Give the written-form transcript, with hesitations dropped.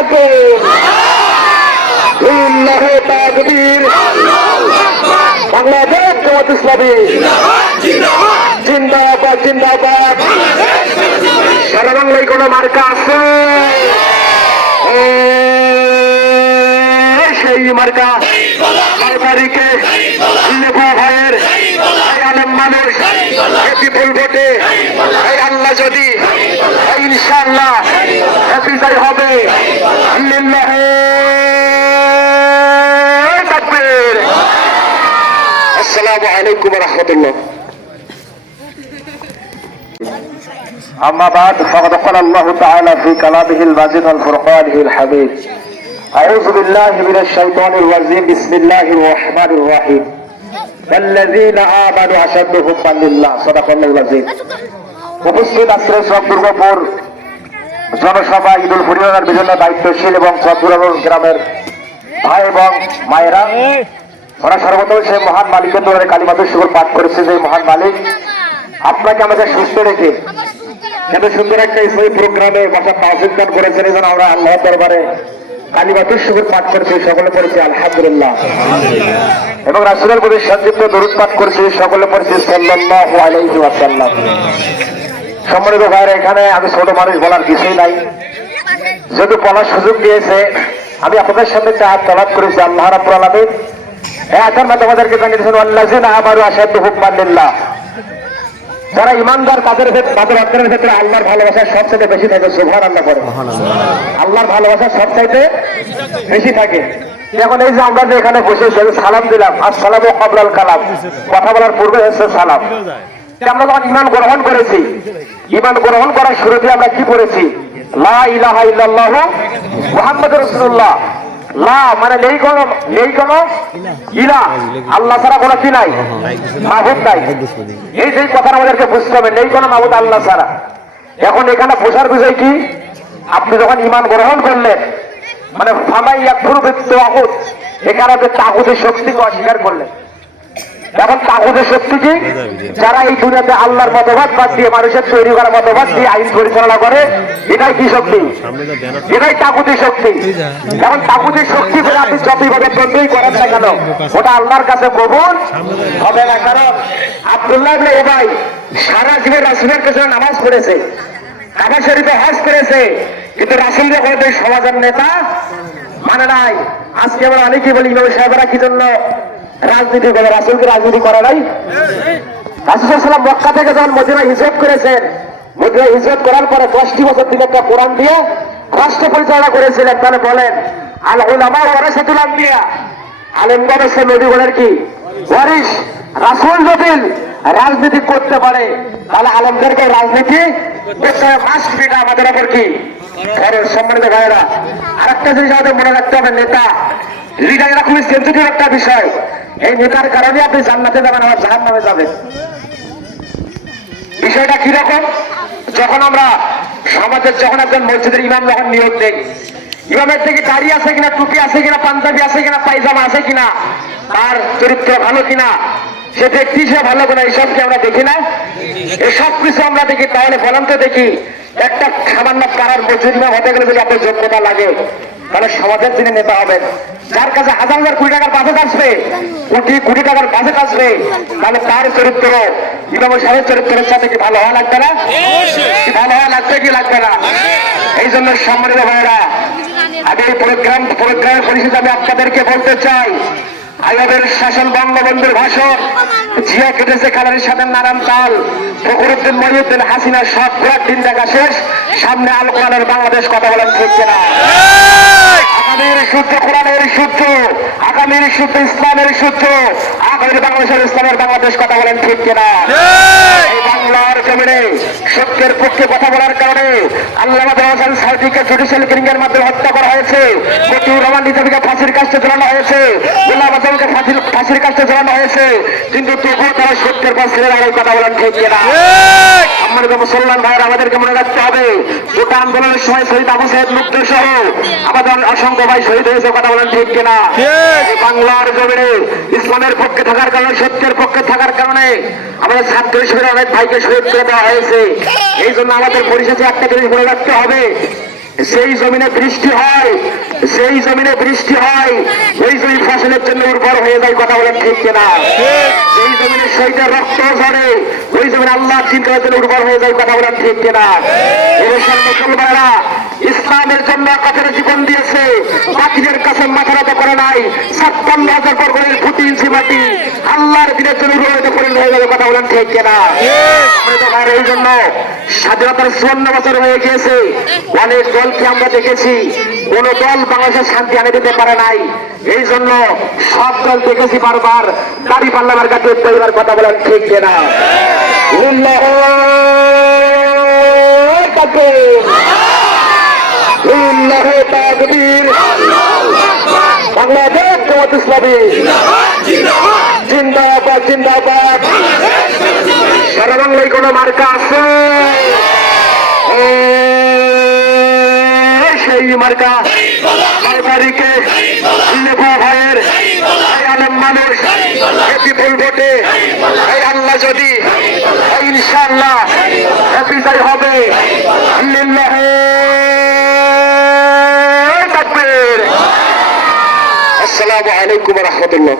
তাকবীর লিল্লাহি তাকবীর বাংলাদেশ জামাত ইসলামী জিন্দাবাদ জিন্দাবাদ। সারা বাংলায় কোনো মার্কা আছে? সেই মার্কা তারিখে লেবু ভাইয়ের আলম মানুষ বিপুল ভোটে আল্লাহ যদি ইনশাআল্লাহ বিজয় হবে। লিল্লাহি তাকবীর। আসসালামু আলাইকুম ওয়া রাহমাতুল্লাহ। أما بعد فقد قال الله تعالى في كلامه المجيد والفرقانه الحميد أعوذ بالله من الشيطان الرجيم بسم الله الرحمن الرحيم والذين آمنوا أشد حبا لله صدق الله العظيم। উপস্থিত আজকের সব দুর্গাপুর জনসভা ঈদুল ফিতরের বিভিন্ন দায়িত্বশীল এবং চতুরাপুর গ্রামের ভাই এবং মায়েরা, ওরা সর্বতই সেই মহান মালিকের দরবারে কালিমাতুল শুকর পাঠ করেছে। যে মহান মালিক আপনাকে আমাদের সুস্থ রেখে এত সুন্দর একটা ইসলামী প্রোগ্রামে বসার তৌফিক দান করেছেন। এই জন্য আমরা আল্লাহর দরবারে কালিমাতুল শুকর পাঠ করেছি, সকলে পড়েছি আলহামদুলিল্লাহ, এবং রাসূলের প্রতি সংক্ষিপ্ত দরুদ পাঠ করেছি, সকলে পড়েছি সাল্লাল্লাহু আলাইহি ওয়াসাল্লাম। সম্মানিত ভাইরা, এখানে আমি ছোট মানুষ বলার কিছুই নাই, যেহেতু বলার সুযোগ দিয়েছে আমি আপনাদের সামনে একটা হাত তলব করেছি। আল্লাহ রাব্বুল আলামিন এই আয়াতের মধ্যে আমাদেরকে জানিয়েছেন ওয়াল্লাযিনা আমানু আশাদ্দু হুব্বান লিল্লাহ। যারা ইমানদার তাদের অন্তরের ক্ষেত্রে আল্লাহর ভালোবাসা সবচেয়ে বেশি থাকে। সুবহানাল্লাহ করে আল্লাহর ভালোবাসা সবচাইতে বেশি থাকে। এখন এই যে আমরা যে এখানে বসে সালাম দিলাম, আসসালামু ক্বাবলাল কালাম, কথা বলার পূর্বে হচ্ছে সালাম। আমরা যখন ঈমান গ্রহণ করেছি, ঈমান গ্রহণ করার শুরুতে আমরা কি পড়েছি? লা ইলাহা ইল্লাল্লাহু মুহাম্মাদুর রাসূলুল্লাহ। লা মানে নেই কোনো ইলাহ, আল্লাহ ছাড়া কোনো কি নাই, মাবুদ নাই। এই যে কথা আমাদেরকে বুঝতে হবে, নেই কোনো মাবুদ আল্লাহ ছাড়া। এখন এখানে বোঝার বিষয় কি? আপনি যখন ঈমান গ্রহণ করলেন, মানে ফামাই ইয়াকফুরু বিত-তাগুত, এখানে আপনি তাগুতের শক্তিকে অস্বীকার করলেন। এখন তাগুতের শক্তি কি? যারা এই দুনিয়াতে আল্লাহর মতবাদ বাদ দিয়ে, মানুষের তৈরি করা মতবাদ দিয়ে আইন পরিচালনা করে, এটাই কি শক্তি? এটাই তাগুতের শক্তি। এখন তাগুতের শক্তি করে আপনি যতইভাবে বন্ধই করেন না কেন, ওটা আল্লাহর কাছে কবুল হবে না। কারণ আব্দুল্লাহ ইবনে উবাই সারা জীবন রাসূলের কাছে নামাজ পড়েছে, কাবা শরীফে হজ করেছে, কিন্তু রাসূল যখন সমাজের নেতা মানে নাই। আজকে আমরা অনেকেই বলি ইমাম সাহেবরা কি জন্য রাজনীতি করে? রাসূলকে রাজনীতি করে নাই। রাসূল সাল্লাল্লাহু আলাইহি ওয়াসাল্লাম মক্কা থেকে যখন মদিনায় হিজরত করেছেন, মদিনায় হিজরত করার পরে 10টি বছর তিনি একটা কোরআন দিয়ে রাষ্ট্র পরিচালনা করেছিলেন। তাহলে বলেন আল উলামা ওয়ারাসাতুল আম্বিয়া, আলেমগণ হচ্ছে নবীগণের কি ওয়ারিস। রাসূল যদি রাজনীতি করতে পারে, তাহলে আলেমদেরকে রাজনীতি করতে হবে। মাস্ট বিটা আমাদের উপর কি ফরজ। সম্মানিত ভাইয়েরা, আরেকটা জিনিস আমাদের মনে রাখতে হবে, নেতা লিডার এরকমই সেন্সিটিভ একটা বিষয়। এই নেতার কারণে আপনি জান্নাতে যাবেন, আবার জাহান্নামে যাবেন। বিষয়টা কিরকম? যখন আমরা সমাজের যখন একজন মসজিদের ইমাম যখন নিয়োগ দেই, ইমামের থেকে দাড়ি আছে কিনা, টুপি আছে কিনা, পাঞ্জাবি আছে কিনা, পায়জামা আছে কিনা, তার চরিত্র ভালো কিনা, সে ব্যক্তি সে ভালো কিনা, এইসবকে আমরা দেখি না? এসব কিছু আমরা দেখি। তাহলে বলেন তো দেখি, একটা সামান্য পাড়ার মসজিদ ইমাম হতে গেলে যদি আপনার যোগ্যতা লাগে, তাহলে সমাজের যিনি নেতা হবেন, যার কাছে হাজার হাজার কোটি টাকার বাজেট আসবে, কোটি টাকার বাজেট আসবে, তাহলে তার চরিত্র ইমাম সাহেবের চরিত্রের সাথে কি ভালো হওয়া লাগবে না? ভালো হওয়া লাগবে কি লাগবে না? এই জন্য সম্মানিত ভাইয়েরা, আগে এই প্রোগ্রামের পরিষদ আমি আপনাদেরকে বলতে চাই, আইয়াদের শাসন, বঙ্গবন্ধুর ভাষণ, জিয়া কেটেছে কালারের সাথে নারায়ণ তাল, ফখরুদ্দিন মহিউদ্দিন, হাসিনা, সব ঘোরার দিন দেখা শেষ। সামনে আল কোরআনের বাংলাদেশ, কথা বলেন ঠিক কিনা? আগামীর সূত্র কোরআনের সূত্র, আগামীর সূত্র ইসলামের সূত্র, আগামীর বাংলাদেশের ইসলামের বাংলাদেশ, কথা বলেন ঠিক কিনা? এই বাংলার জমিনে সত্যের পক্ষে কথা বলার কারণে আল্লামা হোসেন সাঈদীকে জুডিশিয়াল কিলিং এর মাধ্যমে হত্যা করা হয়েছে, মতিউর রহমান নিজামীকে ফাঁসির কাস্টে ঝোলানো হয়েছে, গোলাম আজমকে ফাঁসির কাস্টে ঝোলানো হয়েছে, কিন্তু তবুও তারা সত্যের পর ছেড়ে দাঁড়ায়, কথা বলেন ঠিক কিনা? সম্মানিত মুসলমান ভাইয়েরা, আমাদেরকে মনে রাখতে হবে, গোটা আন্দোলনের সময় শহীদ আবু সাইদ মুগ্ধ সহ আমাদের অসংখ্য ভাই শহীদ হয়েছে, কথা বলেন ঠিক কিনা? বাংলার জমিনে ইসলামের পক্ষে থাকার কারণে, সত্যের পক্ষে থাকার কারণে আমাদের ছাত্র হিসেবে অনেক ভাইকে শহীদ করে দেওয়া হয়েছে। এই জন্য আমাদের পরিশেষে একটা জিনিস মনে রাখতে হবে, সেই জমিনে বৃষ্টি হয়, সেই জমিনে বৃষ্টি হয়, ওই জমি ফসলের জন্য উর্বর হয়ে যায়। কথা বলেন ঠিক কিনা? সেই জমিনে শহীদের রক্ত ঝরে, ওই জমিনে আল্লাহ দিন করার জন্য উর্বর হয়ে যায়। কথা বলেন ঠিক কিনা? এদেশের মুসলমানেরা ইসলামের জন্য কাছের জীবন দিয়েছে, বাতিলের কাছে মাথা নত করে নাই। 56,000 বর্গের প্রতি ইঞ্চি মাটি আল্লাহর দিনের জন্য উর্বরতা পরিণত হয়ে যাবে। কথা বলেন ঠিক কিনা? এই জন্য স্বাধীনতার 54 বছর হয়ে গিয়েছে, অনেক দলকে আমরা দেখেছি, কোন দল বাংলাদেশের শান্তি আনে দিতে পারে নাই। এই জন্য সব দল দেখেছি বারবার দাড়ি পাল্লাবার কাছে পরিবার। কথা বলেন ঠিক কিনা? বাংলাদেশ জামাত ইসলামী জিন্দাবাদ, জিন্দাবাদ। সারা বাংলায় কোন মার্কা আছে? সেই মার্কা সরকারিকে লেবু ভাইয়ের আলম মানুষ বিপুল ভোটে আল্লাহ যদি ইনশাআল্লাহ বিজয় হবে। আসসালামু আলাইকুম ওয়া রাহমাতুল্লাহ।